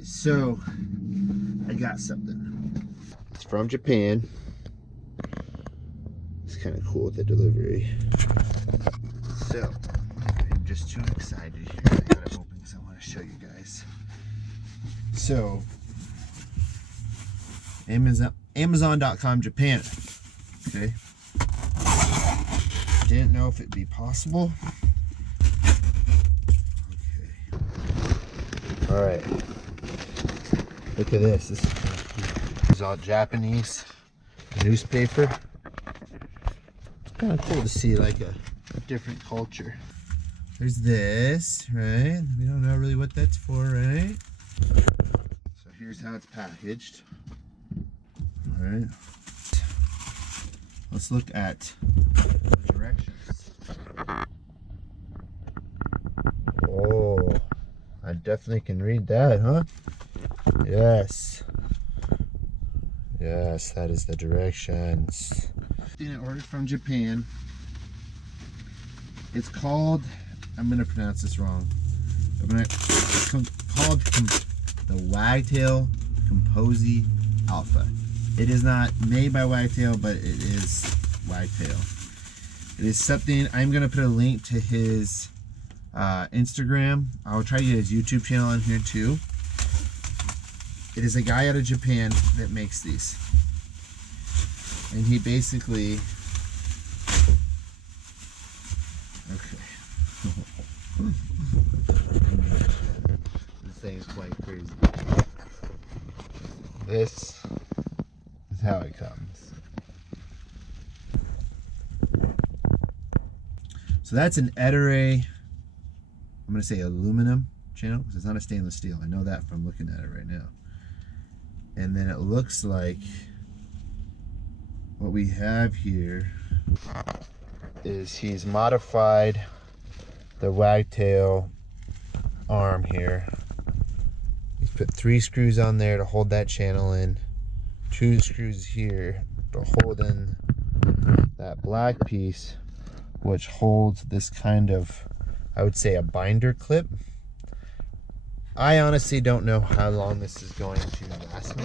right, so I got something. It's from Japan. It's kind of cool with the delivery. So I'm just too excited here. I got it open because I want to show you guys. So Amazon.com Japan. Okay. Didn't know if it'd be possible. Okay. All right. Look at this. This is all Japanese newspaper. It's kind of cool to see like a different culture. There's this, right? We don't know really what that's for, right? So here's how it's packaged. All right. Let's look at the directions. Oh, I definitely can read that, huh? Yes. Yes, that is the directions. I ordered from Japan. It's called, I'm going to pronounce this wrong. It's called the Wagtail Composi Alpha. It is not made by Wagtail, but it is Wagtail. It is something, I'm going to put a link to his Instagram. I'll try to get his YouTube channel on here too. It is a guy out of Japan that makes these. And he basically, okay. This thing is quite crazy. This is how it comes. So that's an Ettore, I'm going to say aluminum channel, because it's not a stainless steel. I know that from looking at it right now. And then it looks like what we have here is he's modified the Wagtail arm here. He's put 3 screws on there to hold that channel in, 2 screws here to hold in that black piece, which holds this kind of, I would say, a binder clip. I honestly don't know how long this is going to last me,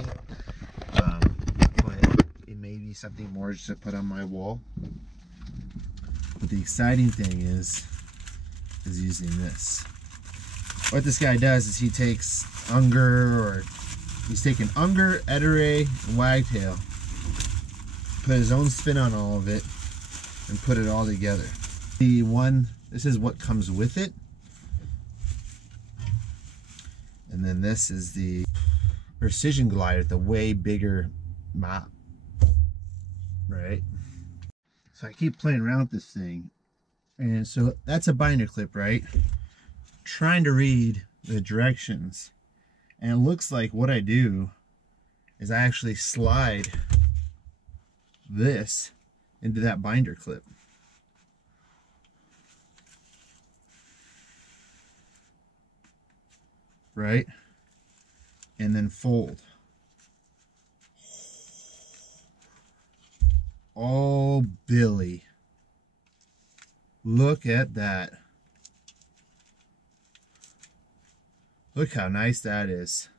but it may be something more just to put on my wall. But the exciting thing is using this. What this guy does is he takes he's taken Unger, Ettore, and Wagtail, put his own spin on all of it, and put it all together. This is what comes with it. And then this is the precision glider, the way bigger mop, right? So I keep playing around with this thing. And so that's a binder clip, right? Trying to read the directions. And it looks like what I do is I actually slide this into that binder clip. Right? And then fold. Oh, Billy. Look at that. Look how nice that is.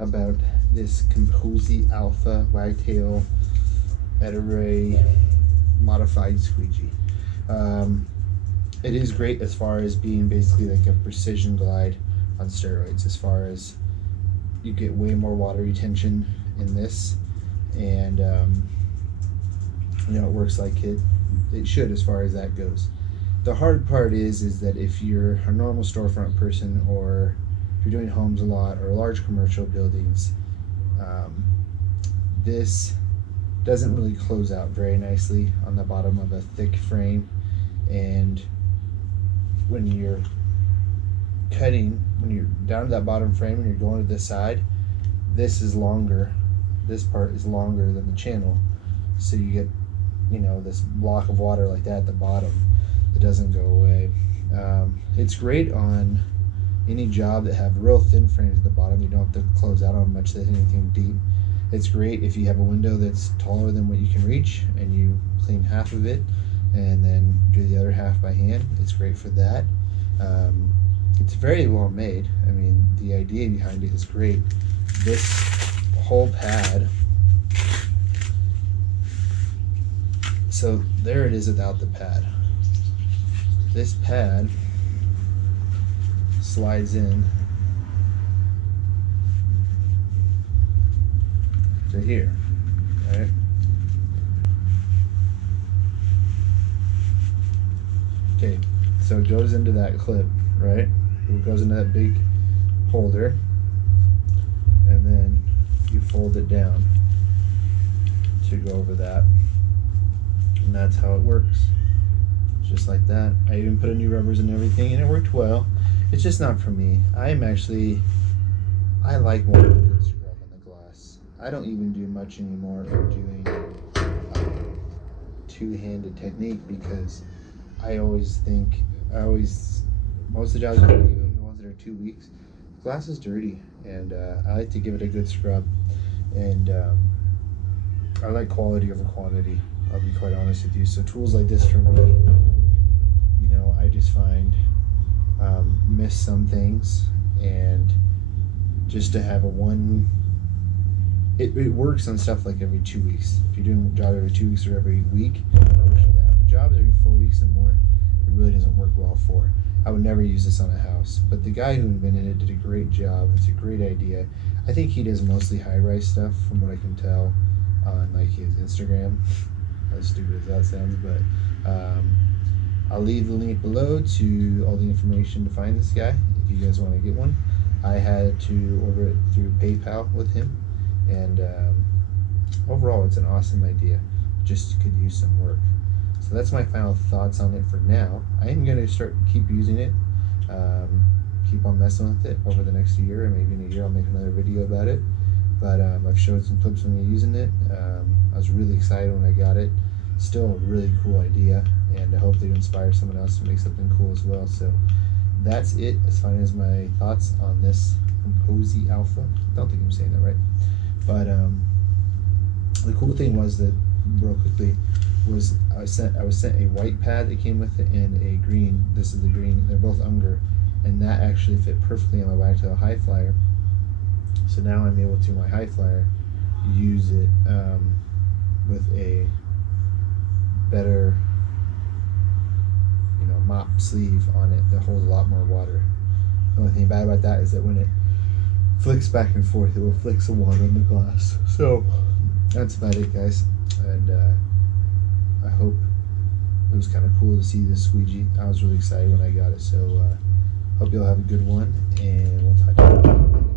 about this Composi Alpha Wagtail Ettore modified squeegee. It is great as far as being basically like a precision glide on steroids, as far as you get way more water retention in this, and you know, it works like it should as far as that goes. The hard part is that if you're a normal storefront person, or if you're doing homes a lot or large commercial buildings, this doesn't really close out very nicely on the bottom of a thick frame, and when you're cutting, when you're down to that bottom frame and you're going to this side, this is longer, this part is longer than the channel, so you get, you know, this block of water like that at the bottom that doesn't go away. It's great on any job that have real thin frames at the bottom. You don't have to close out on much, anything deep. It's great if you have a window that's taller than what you can reach and you clean half of it and then do the other half by hand. It's great for that. It's very well made. I mean, the idea behind it is great. This whole pad, so there it is without the pad. This pad slides in to here, right? Okay, so it goes into that clip, right? It goes into that big holder, and then you fold it down to go over that, and that's how it works. Just like that. I even put in new rubbers and everything, and it worked well. It's just not for me. I like more of a good scrub on the glass. I don't even do much anymore of doing two-handed technique, because most of the jobs, even the ones that are 2 weeks, glass is dirty, and I like to give it a good scrub, and I like quality over quantity, I'll be quite honest with you. So tools like this for me, you know, I just find miss some things, and just to have it works on stuff like every 2 weeks. If you're doing a job every 2 weeks or every week, it works for that. But jobs every 4 weeks and more, it really doesn't work well for. I would never use this on a house, but the guy who invented it did a great job. It's a great idea. I think he does mostly high-rise stuff, from what I can tell on like his Instagram. As stupid as that sounds, but I'll leave the link below to all the information to find this guy if you guys want to get one. I had to order it through PayPal with him, and overall it's an awesome idea. Just could use some work. So that's my final thoughts on it for now. I am going to keep using it, keep on messing with it over the next year, and maybe in a year I'll make another video about it. But I've showed some clips of me using it. I was really excited when I got it. Still a really cool idea, and I hope to inspire someone else to make something cool as well. So that's it as far as my thoughts on this Composi Alpha. I don't think I'm saying that right. But the cool thing was that, real quickly, was I was sent a white pad that came with it, and a green. This is the green. They're both Unger, and that actually fit perfectly on my Wagtail high flyer. So now I'm able to, my high flyer, use it with a better, you know, mop sleeve on it that holds a lot more water. The only thing bad about that is that when it flicks back and forth, it will flick some water on the glass. So that's about it, guys. And I hope it was kind of cool to see this squeegee. I was really excited when I got it. So hope you'll have a good one, and we'll talk to you.